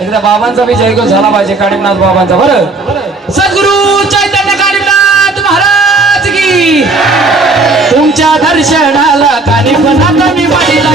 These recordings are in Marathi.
एकदा बाबांचा बी जयगो झाला पाहिजे कानिमनाथ बाबांचा. बरं? सद्गुरु चैतन्य कानिमनाथ महाराज की. तुमच्या दर्शनाला कानिमनाथ मी मडीला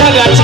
बघ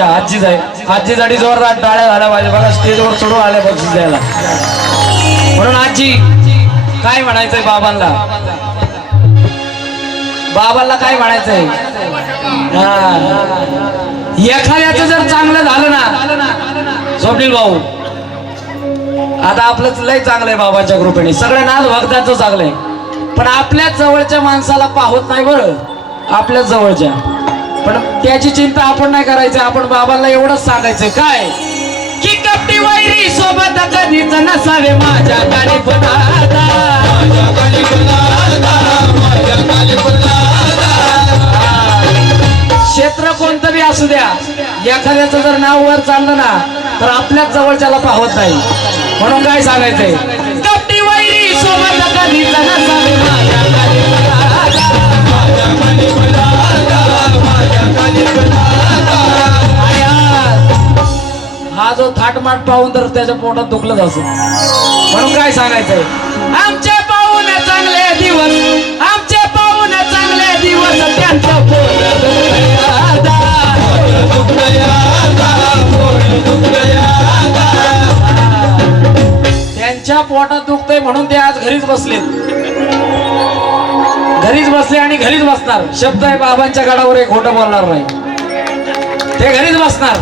भाऊ आणि आमच्या आजीच आहे. आजीसाठी जोरदार टाळ्या झाल्या पाहिजे. बघा स्टेजवर सोडून आल्या बक्षीस द्यायला. म्हणून आजी काय म्हणायचंय बाबांना? बाबांना काय म्हणायचंय? एखाद्याचं जर चांगलं झालं ना स्वप्नील भाऊ आता आपलंच लय चांगलंय बाबाच्या कृपेने. सगळ्या नाच भक्ताचं चांगलंय. पण आपल्याच जवळच्या माणसाला पाहत नाही बरं. आपल्याच जवळच्या. पण त्याची चिंता आपण नाही करायचं. आपण बाबांना एवढंच सांगायचं. काय? की कपटी वैरी सोबत कधीच नसावे माझ्या गाडी क्षेत्र कोणतं बी असू द्या. एखाद्याचं जर नाव वर चाललं ना तर आपल्याच जवळच्याला पाहत नाही. म्हणून काय सांगायचंय? कपटी वैरी सोबत कधीच जो पाहून तर त्याच्या पोटात दुखलंच असं. म्हणून काय सांगायचंय? आमचे पाहून चांगले दिवस आमचे पाहून चांगले दिवस त्यांचं त्यांच्या पोटात दुखतंय म्हणून ते आज घरीच बसलेत. घरीच बसले आणि घरीच बसणार. शब्द आहे बाबांच्या गडावर एक खोटं बोलणार नाही. ते घरीच बसणार.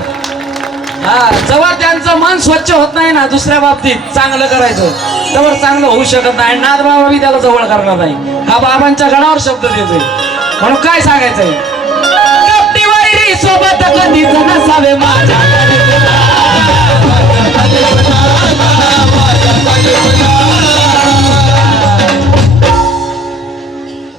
हा जेव्हा त्यांचं मन स्वच्छ होत नाही ना दुसऱ्या बाबतीत चांगलं करायचं. तेव्हा चांगलं होऊ शकत नाही. नाद बाबा बी त्याला जवळ करणार नाही. हा बाबांच्या गडावर शब्द देतोय. म्हणून काय सांगायचंय? सोबत कधीच नसावे माझ्या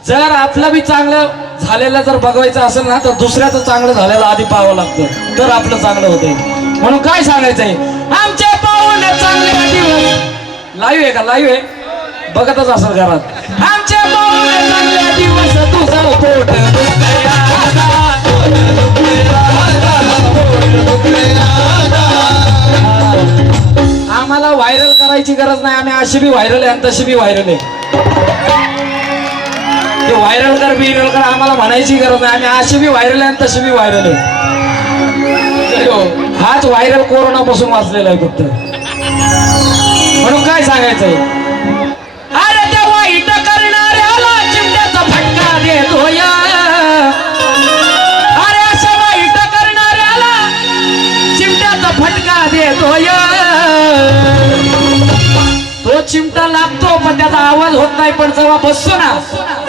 जर आपलं बी चांगलं झालेलं जर बघवायचं असेल ना तर दुसऱ्याचं चांगलं झालेलं आधी पाहावं लागतं. तर आपलं चांगलं होतंय. म्हणून काय सांगायचंय आमचे पाहून चांगले दिवस लाईव्ह आहे का? लाईव्ह आहे? बघतच असेल घरात. आमच्या पाहून चांगले दिवस तुझं पोट आम्हाला व्हायरल करायची गरज नाही. आम्ही अशी बी व्हायरल आहे आणि तशी बी व्हायरल आहे. ते व्हायरल कर बिरल कर आम्हाला म्हणायची गरज नाही. आम्ही अशी बी व्हायरल आहे आणि तशी बी व्हायरल आहे. हाच व्हायरल कोरोना पासून वाचलेला आहे फक्त. म्हणून काय सांगायचंय? अरे त्या वाईट करणाऱ्याला चिमट्याचा फटका देतोय. अरे अशा वाईट करणाऱ्याला चिमट्याचा फटका देतोय. तो चिमटा लागतो पण त्याचा आवाज होत नाही पण जेव्हा बसतो ना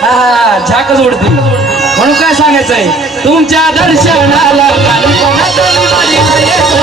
हा हा झाकच उडते. म्हणून काय सांगायचंय? तुमच्या दर्शनाला कालीपणाचा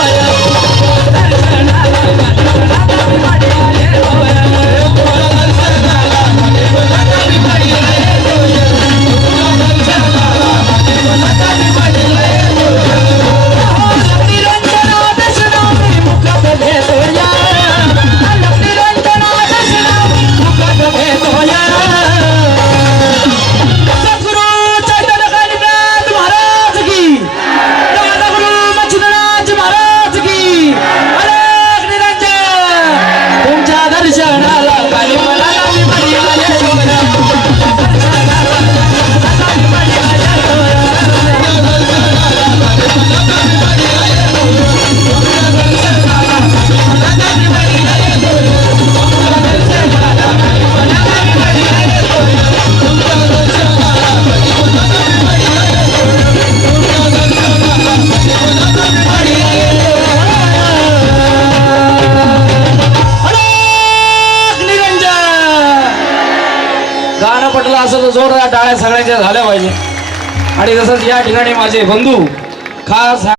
तुमच्या असं तर जोरदार टाळ्या सगळ्यांच्या झाल्या पाहिजे. आणि तसंच या ठिकाणी माझे बंधू खास